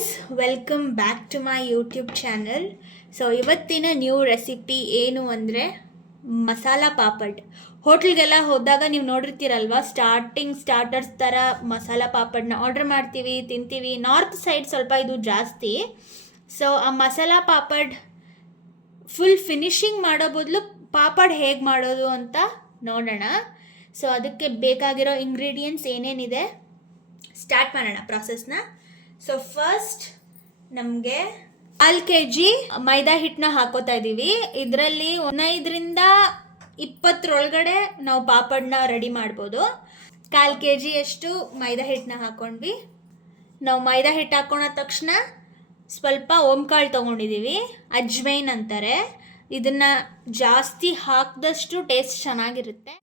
Guys, welcome back to my YouTube channel. So ಇವತ್ತಿನ new recipe ಏನು ಅಂದರೆ ಮಸಾಲ ಪಾಪಡ್. ಹೋಟ್ಲ್ಗೆಲ್ಲ ಹೋದಾಗ ನೀವು ನೋಡಿರ್ತೀರಲ್ವ, ಸ್ಟಾರ್ಟರ್ಸ್ ಥರ ಮಸಾಲ ಪಾಪಡ್ನ ಆರ್ಡರ್ ಮಾಡ್ತೀವಿ, ತಿಂತೀವಿ. ನಾರ್ತ್ ಸೈಡ್ ಸ್ವಲ್ಪ ಇದು ಜಾಸ್ತಿ. ಸೊ ಆ ಮಸಾಲ ಪಾಪಡ್ ಫುಲ್ ಫಿನಿಶಿಂಗ್ ಮಾಡೋ ಬದಲು ಪಾಪಡ್ ಹೇಗೆ ಮಾಡೋದು ಅಂತ ನೋಡೋಣ. ಸೊ ಅದಕ್ಕೆ ಬೇಕಾಗಿರೋ ಇಂಗ್ರೀಡಿಯೆಂಟ್ಸ್ ಏನೇನಿದೆ ಸ್ಟಾರ್ಟ್ ಮಾಡೋಣ ಪ್ರಾಸೆಸ್ನ. ಸೊ ಫಸ್ಟ್ ನಮಗೆ 4 kg ಮೈದಾ ಹಿಟ್ಟನ್ನ ಹಾಕೋತಾ ಇದ್ದೀವಿ. ಇದರಲ್ಲಿ 15ರಿಂದ 20 ನಾವು ಪಾಪಡ್ನ ರೆಡಿ ಮಾಡ್ಬೋದು. 1/4 kg ಅಷ್ಟು ಮೈದಾ ಹಿಟ್ಟನ್ನ ಹಾಕೊಂಡ್ವಿ. ನಾವು ಮೈದಾ ಹಿಟ್ಟು ಹಾಕೊಂಡ ತಕ್ಷಣ ಸ್ವಲ್ಪ ಓಂಕಾಳು ತೊಗೊಂಡಿದ್ದೀವಿ, ಅಜ್ವೈನ್ ಅಂತಾರೆ. ಇದನ್ನು ಜಾಸ್ತಿ ಹಾಕಿದಷ್ಟು ಟೇಸ್ಟ್ ಚೆನ್ನಾಗಿರುತ್ತೆ.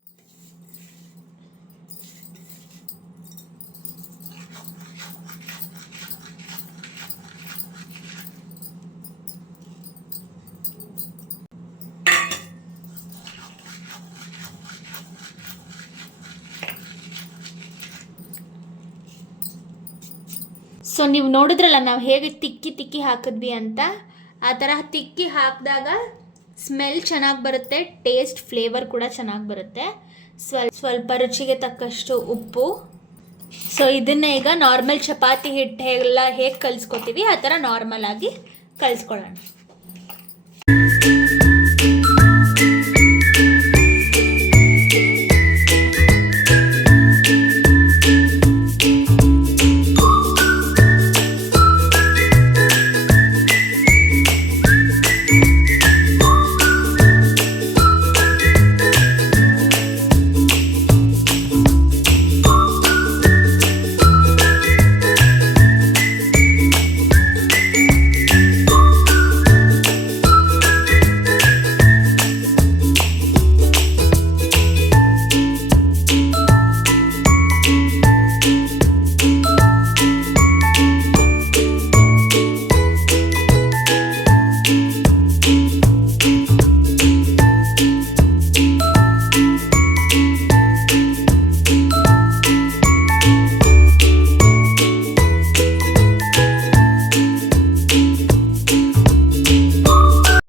ಸೊ ನೀವು ನೋಡಿದ್ರಲ್ಲ ನಾವು ಹೇಗೆ ತಿಕ್ಕಿ ಹಾಕಿದ್ವಿ ಅಂತ. ಆ ಥರ ತಿಕ್ಕಿ ಹಾಕಿದಾಗ ಸ್ಮೆಲ್ ಚೆನ್ನಾಗಿ ಬರುತ್ತೆ, ಟೇಸ್ಟ್ ಫ್ಲೇವರ್ ಕೂಡ ಚೆನ್ನಾಗಿ ಬರುತ್ತೆ. ಸ್ವಲ್ಪ ರುಚಿಗೆ ತಕ್ಕಷ್ಟು ಉಪ್ಪು. ಸೊ ಇದನ್ನು ಈಗ ನಾರ್ಮಲ್ ಚಪಾತಿ ಹಿಟ್ಟು ಹೇಗೆ ಕಲಿಸ್ಕೊತೀವಿ ಆ ಥರ ನಾರ್ಮಲ್ ಆಗಿ ಕಲಿಸ್ಕೊಳ್ಳೋಣ.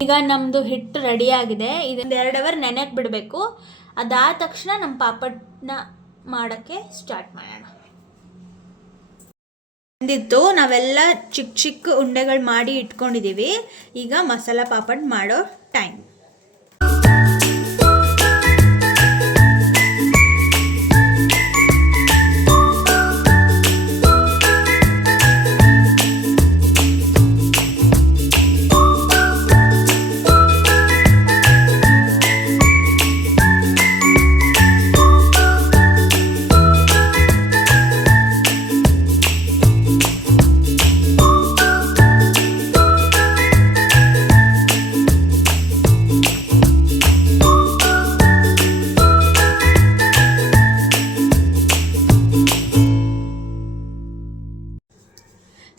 ಈಗ ನಮ್ಮದು ಹಿಟ್ಟು ರೆಡಿಯಾಗಿದೆ. ಇದೊಂದು 2 ಅವರ್ ನೆನೆಗೆ ಬಿಡಬೇಕು. ಅದಾದ ತಕ್ಷಣ ನಮ್ಮ ಪಾಪಡ್ನ ಮಾಡೋಕ್ಕೆ ಸ್ಟಾರ್ಟ್ ಮಾಡೋಣ. ಬಂದಿತ್ತು, ನಾವೆಲ್ಲ ಚಿಕ್ಕ ಉಂಡೆಗಳು ಮಾಡಿ ಇಟ್ಕೊಂಡಿದ್ದೀವಿ. ಈಗ ಮಸಾಲ ಪಾಪಡ್ ಮಾಡೋ ಟೈಮ್.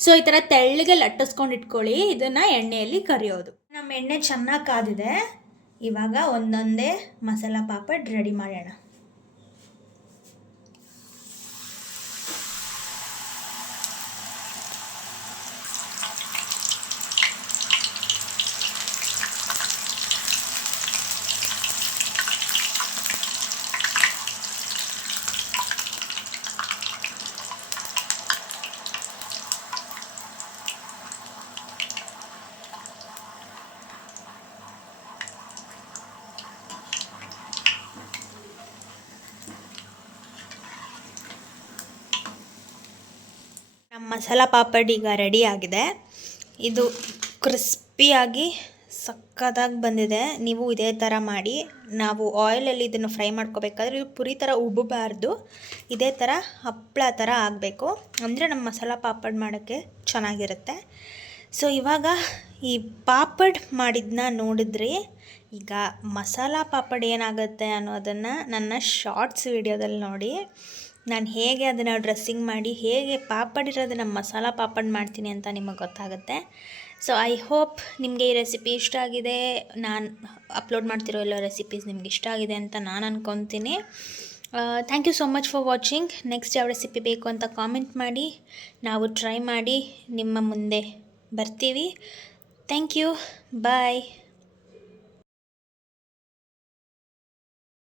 ಸೊ ಈ ಥರ ತೆಳ್ಳಗೆ ಲಟ್ಟಿಸ್ಕೊಂಡು ಇಟ್ಕೊಳ್ಳಿ. ಇದನ್ನು ಎಣ್ಣೆಯಲ್ಲಿ ಕರಿಯೋದು. ನಮ್ಮ ಎಣ್ಣೆ ಚೆನ್ನಾಗಿ ಕಾದಿದೆ. ಇವಾಗ ಒಂದೊಂದೇ ಮಸಾಲ ಪಾಪಡ್ ರೆಡಿ ಮಾಡೋಣ. ನಮ್ಮ ಮಸಾಲ ಪಾಪಡ್ ಈಗ ರೆಡಿ ಆಗಿದೆ. ಇದು ಕ್ರಿಸ್ಪಿಯಾಗಿ ಸಕ್ಕತ್ತಾಗಿ ಬಂದಿದೆ. ನೀವು ಇದೇ ಥರ ಮಾಡಿ. ನಾವು ಆಯಿಲಲ್ಲಿ ಇದನ್ನು ಫ್ರೈ ಮಾಡ್ಕೋಬೇಕಾದ್ರೆ ಇದು ಪುರಿ ಥರ ಉಬ್ಬಬಾರ್ದು, ಇದೇ ಥರ ಹಪ್ಪಳ ಥರ ಆಗಬೇಕು. ಅಂದರೆ ನಮ್ಮ ಮಸಾಲ ಪಾಪಡ್ ಮಾಡೋಕ್ಕೆ ಚೆನ್ನಾಗಿರುತ್ತೆ. ಸೊ ಇವಾಗ ಈ ಪಾಪಡ್ ಮಾಡಿದ್ದನ್ನ ನೋಡಿದ್ರಿ. ಈಗ ಮಸಾಲ ಪಾಪಡ್ ಏನಾಗುತ್ತೆ ಅನ್ನೋದನ್ನು ನನ್ನ ಶಾರ್ಟ್ಸ್ ವಿಡಿಯೋದಲ್ಲಿ ನೋಡಿ. ನಾನು ಹೇಗೆ ಅದನ್ನು ಡ್ರೆಸ್ಸಿಂಗ್ ಮಾಡಿ ಹೇಗೆ ಪಾಪಡ್ ಇರೋದನ್ನು ಮಸಾಲ ಪಾಪಡ್ ಮಾಡ್ತೀನಿ ಅಂತ ನಿಮಗೆ ಗೊತ್ತಾಗುತ್ತೆ. ಸೊ ಐ ಹೋಪ್ ನಿಮಗೆ ಈ ರೆಸಿಪಿ ಇಷ್ಟ ಆಗಿದೆ. ನಾನು ಅಪ್ಲೋಡ್ ಮಾಡ್ತಿರೋ ಎಲ್ಲ ರೆಸಿಪೀಸ್ ನಿಮ್ಗೆ ಇಷ್ಟ ಆಗಿದೆ ಅಂತ ನಾನು ಅಂದ್ಕೊತೀನಿ. Thank you so much for watching. Next ಯಾವ ರೆಸಿಪಿ ಬೇಕು ಅಂತ ಕಾಮೆಂಟ್ ಮಾಡಿ, ನಾವು ಟ್ರೈ ಮಾಡಿ ನಿಮ್ಮ ಮುಂದೆ ಬರ್ತೀವಿ. Thank you. ಬಾಯ್.